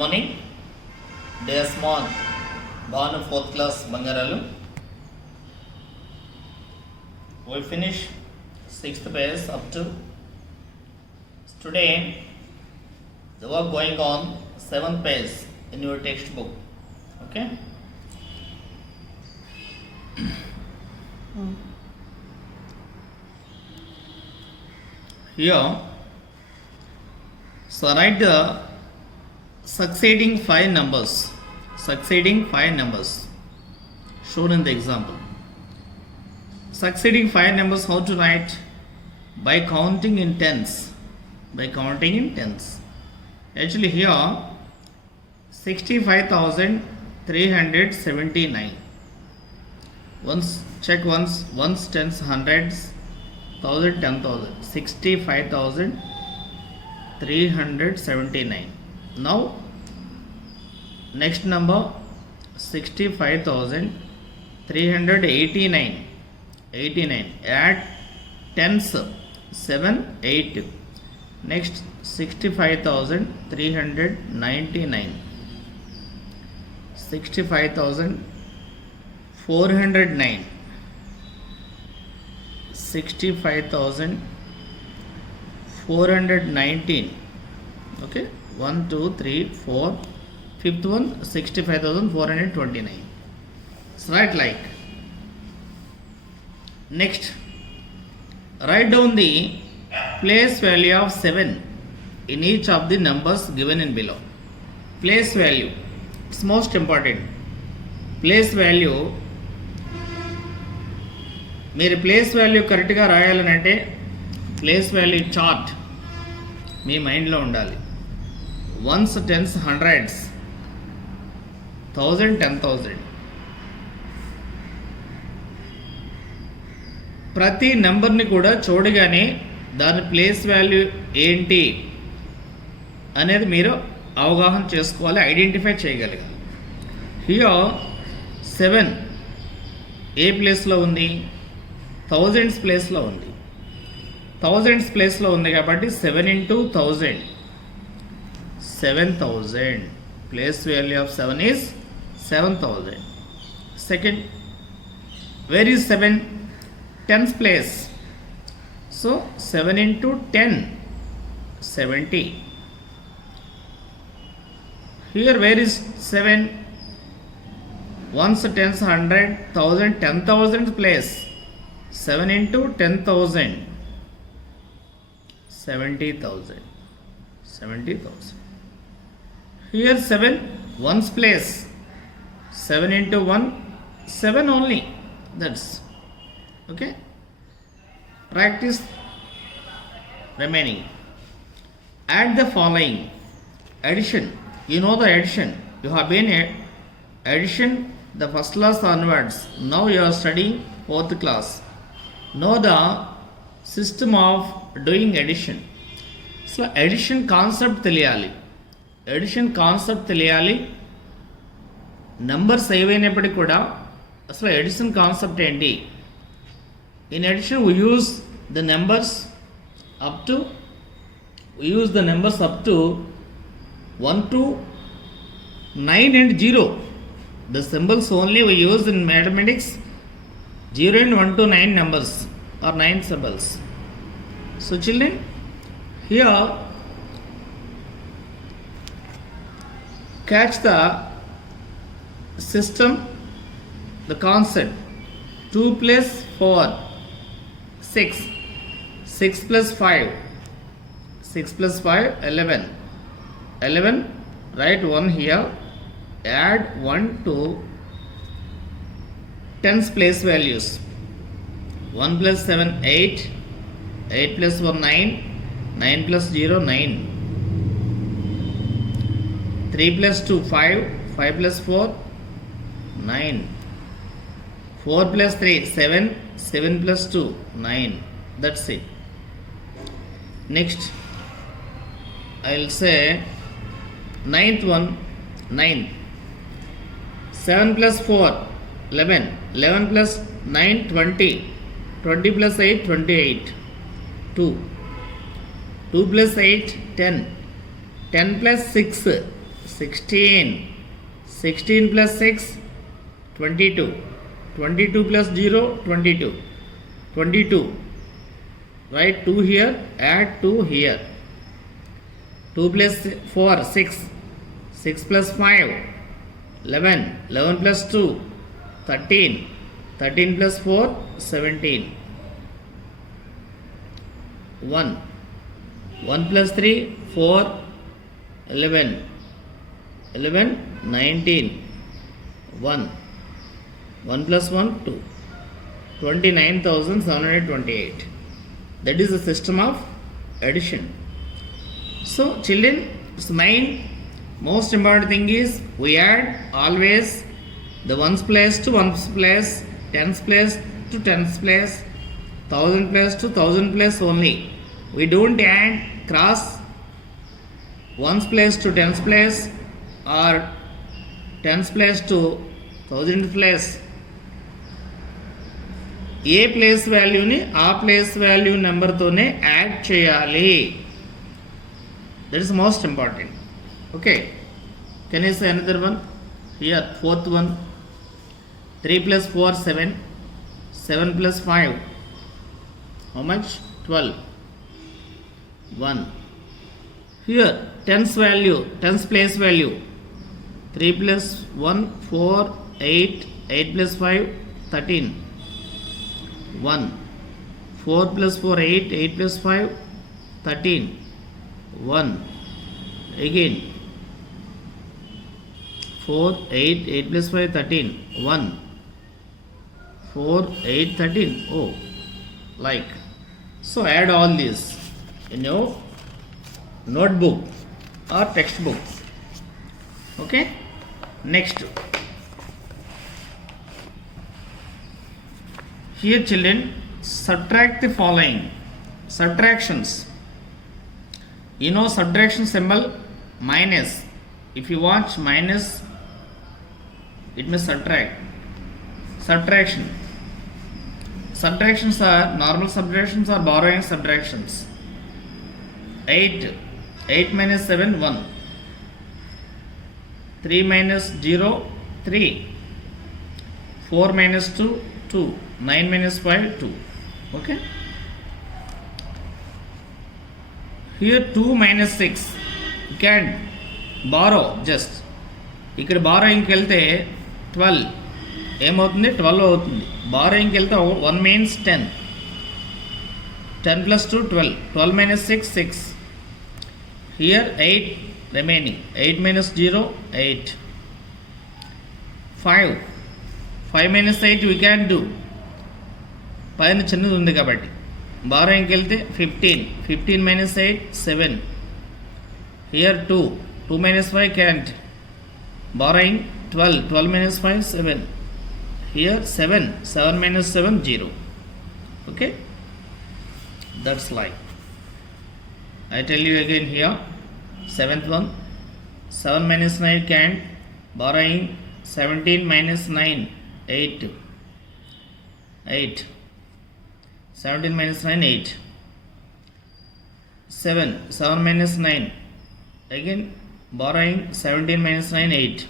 morning. Dear small, born 4th class Bangaralu. We finish 6th page up to today. The work going on 7th page in your textbook. Okay. Here, so write the succeeding 5 numbers. Succeeding 5 numbers shown in the example. Succeeding 5 numbers, how to write? By counting in tens. By counting in tens. Actually here 65,379. Once check once, tens, hundreds, thousand, 10,000. 65,379. Now next number 65,389. 89. Add tens 7, 8. Next 65,399. 65,409. 65,419. Okay, 1, 2, 3, 4. Fifth one 65,429. So write like. Next, write down the place value of 7 in each of the numbers given in below. Place value, it's most important. Place value, మీరు place value కరెక్ట్గా రాయాలనంటే place value chart మీ మైండ్లో ఉండాలి. Ones, tens, hundreds, 1000, 10,000. ప్రతి నెంబర్ని కూడా చూడగానే దాని ప్లేస్ వాల్యూ ఏంటి అనేది మీరు అవగాహన చేసుకోవాలి, ఐడెంటిఫై చేయగలగాలి. హియర్ 7 ఏ ప్లేస్లో ఉంది? థౌజండ్స్ ప్లేస్లో ఉంది. థౌజండ్స్ ప్లేస్లో ఉంది కాబట్టి 7 into 1000. 7,000. Place value of 7 is 7,000. Second, where is 7? 10th place. So 7 into 10, 70. Here where is 7? Once, tens, 100, 1000, 10,000th place. 7 into 10,000, 70,000. 70,000. Here 7, ones place. 7 into 1, 7 only. That's okay. Practice remaining. Add the following. Addition. You know the addition. You have been addition the first class onwards. Now you are studying 4th class. Know the system of doing addition. So addition concept తెలియాలి. Edition concept తెలియాలి. Numbers ఏవైనప్పటికీ కూడా అసలు edition concept ఏంటి? In addition we use the numbers up to 1 to 9 and 0. The symbols only we use in mathematics. 0 and 1 to 9 numbers or 9 symbols. So children, here catch the system, the concept. 2 plus 4, 6. 6 plus 5, 6 plus 5, 11. 11, write 1 here. Add 1 to 10's place values. 1 plus 7, 8. 8 plus 1, 9. 9 plus 0, 9. 3 plus 2, 5. 5 plus 4, 9. 4 plus 3, 7. 7 plus 2, 9. That's it. Next, I'll say 9th one, 9. 7 plus 4, 11. 11 plus 9, 20. 20 plus 8, 28. 2. 2 plus 8, 10. 10 plus 6, 16. 16 plus 6, 22. 22 plus 0, 22. 22. Write 2 here, add 2 here. 2 plus 4, 6. 6 plus 5, 11. 11 plus 2, 13. 13 plus 4, 17. 1. 1 plus 3, 4. 11. 11, 19. 1. 1 plus 1, 2. 29,728. That is the system of addition. So children, its main most important thing is we add always the ones place to ones place, tens place to tens place, thousand place to thousand place only. We don't add cross ones place to tens place or tens place to thousand place. A place వాల్యూని ఆ place value నెంబర్తోనే add చేయాలి. That is most important. Okay, can you say another one here? Fourth one, 3 plus 4, 7. 7 plus 5, how much? 12. 1. Here tens value, tens place value, 3 plus 1, 4, 8. 8 plus 5, 13. 1. 4 plus 4, 8. 8 plus 5, 13. 1. Again 4, 8. 8 plus 5, 13. 1. 4, 8, 13. Oh, like. So add all these in your notebook or textbook. Okay. Next. Here children, subtract the following. Subtractions. You know subtraction symbol? Minus. If you watch minus, it means subtract. Subtraction. Subtractions are normal subtractions or borrowing subtractions. 8. 8 minus 7, 1. 3 minus 0, 3. 4 minus 2, 2. 9 minus 5, 2. Okay. Here 2 minus 6. You can borrow just. ఇక్కడ బారోయింగ్కి వెళ్తే 12 ఏమవుతుంది? 12 అవుతుంది. బారోయింగ్కి వెళ్తే 1 means 10. 10 plus 2, 12. 12 minus 6, 6. Here 8 remaining. 8 minus 0, 8. 5. 5 minus 8 we can do. పైన చిన్నది ఉంది కాబట్టి. బారోయింగ్కి వెళ్తే 15. 15 minus 8, 7. Here 2. 2 minus 5 can't. Borrowing 12. 12 minus 5, 7. Here 7. 7 minus 7, 0. Okay. That's like. I tell you again here. 7th one. 7 minus 9 can't. Borrowing 17 minus 9, 8. 8. 17 minus 9, 8. 7. 7 minus 9. Again borrowing 17 minus 9, 8.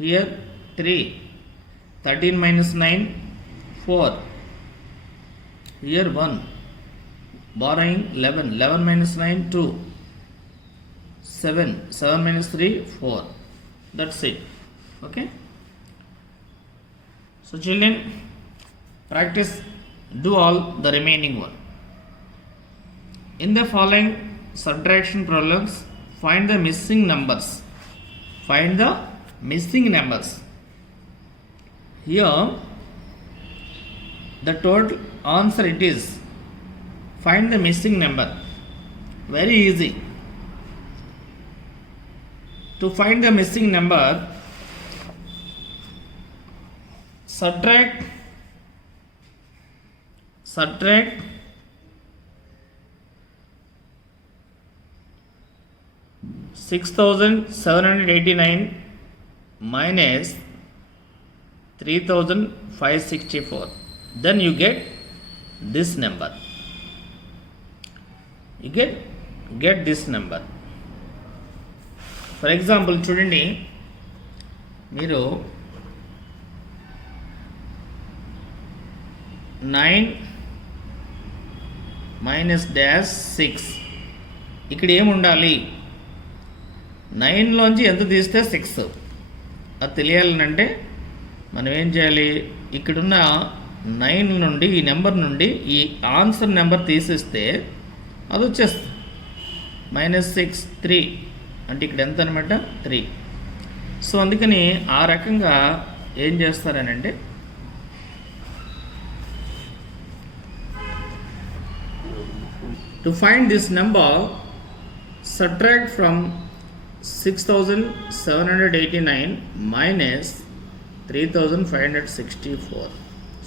Here 3. 13 minus 9, 4. Here 1. Borrowing 11. 11 minus 9, 2. 7. 7 minus 3, 4. That's it. Okay. So children, practice, do all the remaining one. In the following subtraction problems, find the missing numbers. Find the missing numbers. Here the total answer it is. Find the missing number. Very easy. To find the missing number, subtract 6,789 minus 3,564. Then you get this number. You get this number. For example చూడండి, మీరు 9 minus dash 6 ఇక్కడ ఏముండాలి? 9లోంచి ఎంత తీస్తే 6 అది తెలియాలనంటే మనం ఏం చేయాలి? ఇక్కడున్న 9 నుండి ఈ నెంబర్ నుండి ఈ ఆన్సర్ నెంబర్ తీసేస్తే అది వచ్చేస్తుంది. -6 3 అంటే ఇక్కడ ఎంత అనమాట? 3. సో అందుకని ఆ రకంగా ఏం చేస్తారనంటే to find this number subtract from 6789 minus 3564.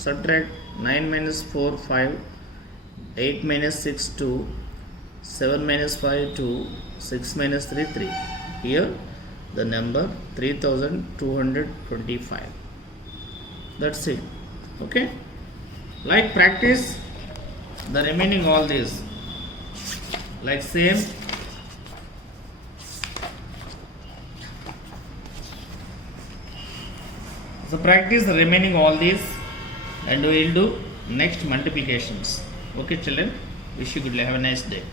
Subtract 9 minus 4 5, 8 minus 6 2, 7 minus 5 2, 6 minus 3 3. Here the number 3225. That's it. Okay, like practice the remaining all these, like same. So practice the remaining all these and we will do next multiplications. Okay children, wish you good, have a nice day.